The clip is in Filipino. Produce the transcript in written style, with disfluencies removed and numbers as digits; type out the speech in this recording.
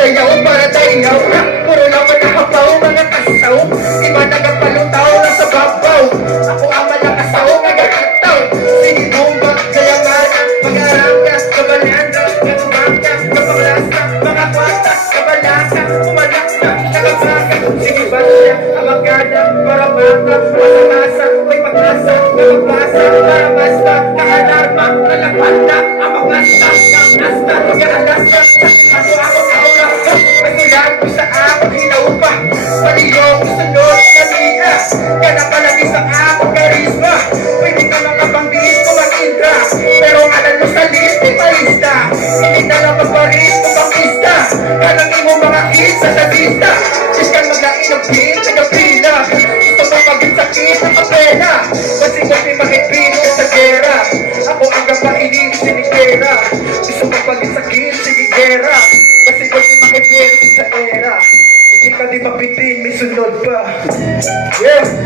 dayaw para dayaw. Puro naman nakabaw, mga kasaw. Iba nagapalutaw na sa babaw. Ako ang malakasaw, nagakataw. Sige bomba, kaya mara. Mag-arangka, kabalanda, katumangka, kapaglasa, mga kwata, kabalaka, kumalakta, nakabaka. Sige basta, amagada, para bata, masa-masa, may pag-asa, nakabasa, para basta, nakalarma, nalapanda, amagasta, nakasta, mag-alasta, ako aura, pasilan ko sa akong hinaupa, paliyong sunod na liya, kaya palagi sa akong karisma, pwede ka makabanggit ko mag-indra, pero alam mo sa list, di palista, hindi na lang magparis ko pang-ista, kanangin mo mga hits sa sadista, just kang maglain ng pin, taga-pila, gusto mo maging-sakit ng kapela, kasi kung di makipin ka sa gera, ako ang kapainit sinigera, gusto mo maging-sakit sinigera, kasi kung di makipin sa era, hindi ka di mapitin, may sunod pa. Yeah!